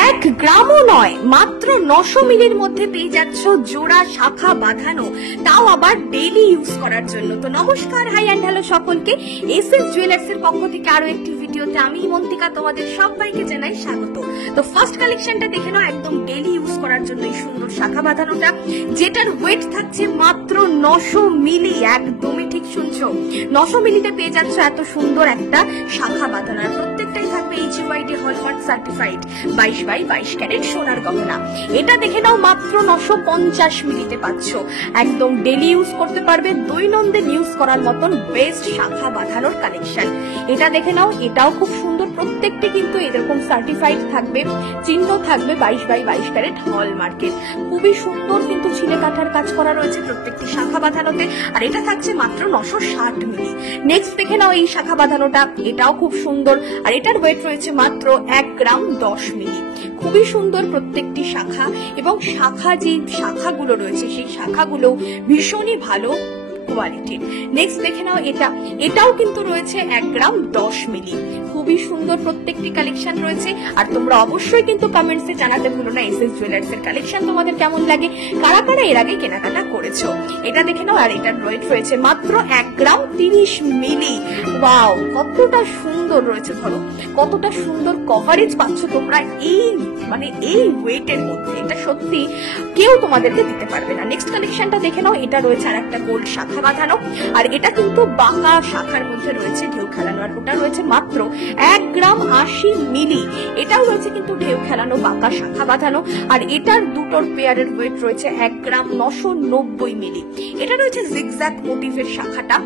এক গ্রামও নয়, মাত্র 900 মিলির মধ্যে পেয়ে যাচ্ছ জোড়া শাখা বাঁধানো, তাও আবার ডেইলি ইউজ করার জন্য। তো নমস্কার, হাই অ্যান্ড হ্যালো সকলকে। এসএস জুয়েলার্স এর পক্ষ থেকে আরো একটি ভিডিওতে আমি মন্তিকা তোমাদের সবাইকে জানাই স্বাগত। তো ফার্স্ট কালেকশনটা দেখে নাও, একদম ডেইলি ইউজ করার জন্য এই সুন্দর শাখা বাঁধানোটা, যেটার ওয়েট থাকছে মাত্র 900 মিলি। একদমই ঠিক শুনছো, 900 মিলিতে পেয়ে যাচ্ছ এত সুন্দর একটা শাখা বাঁধানো। আর প্রত্যেকটাই থাকবে HUID hallmark certified 22x22 carat সোনার গহনা। এটা দেখে নাও, মাত্র 950 মিলিতে পাচ্ছ। একদম ডেলি ইউজ করতে পারবে, দৈনন্দিন ইউজ করার মতন বেস্ট শাখা বাঁধানোর কালেকশন। এটা দেখে নাও, এটাও খুব সুন্দর। প্রত্যেকটি কিন্তু এরকম সার্টিফাইড থাকবে, চিহ্ন থাকবে 22x22 ক্যারেট হলমার্কের। খুবই সুন্দর কিন্তু ছিলে কাঠার কাজ করা রয়েছে প্রত্যেকটি শাখা বাঁধানোতে। আর এটা থাকছে মাত্র 960 মিলি। নেক্সট দেখে নাও এই শাখা বাঁধানোটা, এটাও খুব সুন্দর। আর এটার ওয়েট রয়েছে মাত্র 1 গ্রাম 10 মিলি। খুবই সুন্দর প্রত্যেকটি শাখা, এবং যে শাখাগুলো রয়েছে সেই শাখাগুলো ভীষণই ভালো কোয়ালিটির। নেক্সট দেখে নাও এটাও কিন্তু রয়েছে 1 গ্রাম 10 মিলি। খুবই সুন্দর প্রত্যেকটি কালেকশন রয়েছে। আর তোমরা অবশ্যই কিন্তু কমেন্টসে জানাতে ভুলো না এসএস জুয়েলার্স এর কালেকশন তোমাদের কেমন লাগে, কারা কারা এর আগে কেনাকাটা করেছো। এটা দেখে নাও, আর এটার ওয়েট রয়েছে মাত্র 1 গ্রাম 30 মিলি। ওয়াও, কতটা সুন্দর রয়েছে, ধরো কতটা সুন্দর কভারেজ পাচ্ছ তোমরা এই ওয়েটের মধ্যে। এটা সত্যি কেউ তোমাদেরকে দিতে পারবে না। নেক্সট কালেকশনটা দেখে নাও, এটা রয়েছে আর একটা গোল্ড শাখা বাঁধানো। আর এটা কিন্তু বাঁকা শাখার মধ্যে রয়েছে ঢেউ খেলানো। আর ওটা রয়েছে মাত্র 1 গ্রাম 80 মিলি। এটাও রয়েছে কিন্তু ঢেউ খেলানো বাঁকা শাখা বাঁধানো। আর এটার দুটোর পেয়ারের ওয়েট রয়েছে 1 গ্রাম 990 মিলি। এটা রয়েছে জিগজ্যাগ মোটিভের শাখাটা,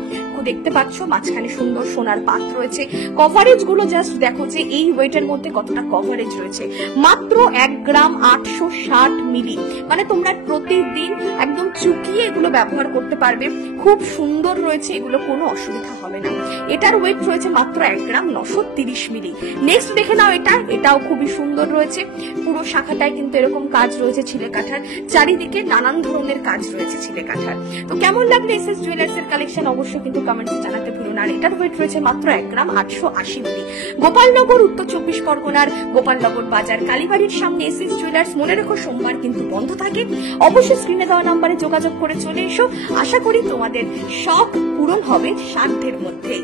দেখতে পাচ্ছ মাঝখানে সুন্দর সোনার পাত রয়েছে। কভারেজ গুলো জাস্ট দেখো যে এই ওয়েটের মধ্যে কতটা কভারেজ রয়েছে। মাত্র 1 গ্রাম 860 মিলি। মানে তোমরা প্রতিদিন একদম চুকিয়ে এগুলো ব্যবহার করতে পারবে। খুব সুন্দর রয়েছে এগুলো, কোনো অসুবিধা হবে না। এটার ওয়েট রয়েছে মাত্র 1 গ্রাম 930 মিলি। নেক্সট দেখে নাও, এটাও খুবই সুন্দর রয়েছে। পুরো শাখাটায় কিন্তু এরকম কাজ রয়েছে ছিলে কাঠার, চারিদিকে নানান ধরনের কাজ রয়েছে ছিলে কাঠার। তো কেমন লাগলো এসএস জুয়েলার্স এর কালেকশন অবশ্যই কিন্তু কমেন্টে জানাতে ভুলো না। আর এটার ওয়েট রয়েছে মাত্র 1 গ্রাম 880 মিলি। গোপালনগর, উত্তর 24 পরগনার গোপালনগর বাজার, কালীবাড়ির সামনে এসএস জুয়েলার্স। মনে রেখো, সোমবার কিন্তু বন্ধ থাকে। অবশ্যই স্ক্রিনে দেওয়া নাম্বারে যোগাযোগ করে চলে এসো। আশা করি তোমাদের শখ পূরণ হবে সাধ্যের মধ্যেই।